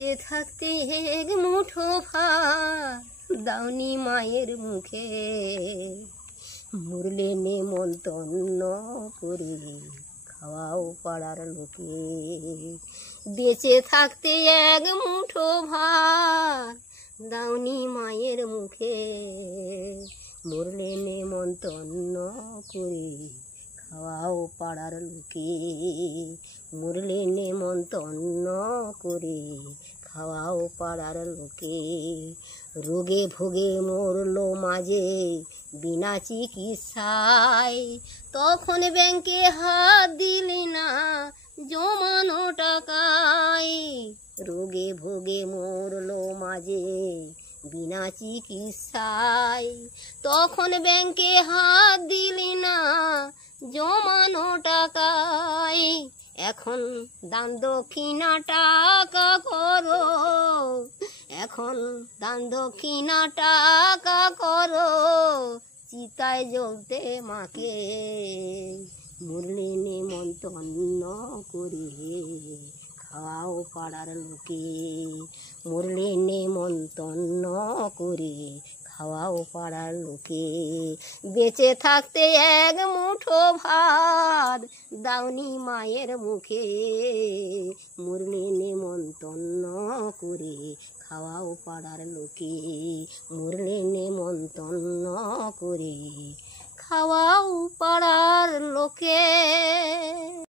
এ থাকতে এক মুঠো ভাত দাওনি মায়ের মুখে, মরলে নেমন্তন্ন করে খাওয়াও পাড়ার লোকে। বেঁচে থাকতে এক মুঠো ভাত দাওনি মায়ের মুখে, মরলে নেমন্তন্ন করে খাওয়াও পাড়ার লোকে। মরলে নেমন্তন্ন করে খাওয়াও পাড়ার লোকে। রোগে ভোগে মরলো মাঝে বিনা চিকিৎসায়, তখন ব্যাংকে হাত দিলি না জমানো টাকায়। রোগে ভোগে মরলো মাঝে বিনা চিকিৎসায়, তখন ব্যাংকে হাত দিলি না জমানো টাকায়। এখন দান দক্ষিণা টাকা করো, এখন দান দক্ষিণা টাকা করো, চিতায় জ্বলতে মাকে। মরলে নেমন্তন্ন করে খাওয়াও পাড়ার লোকে। মরলে নেমন্তন্ন করে খাওয়াও পাড়ার লোকে। বেঁচে থাকতে এক মুঠো ভাত দাওনি মায়ের মুখে, মরলে নেমন্তন্ন করে খাওয়াও পাড়ার লোকে। মরলে নেমন্তন্ন করে খাওয়াও পাড়ার লোকে।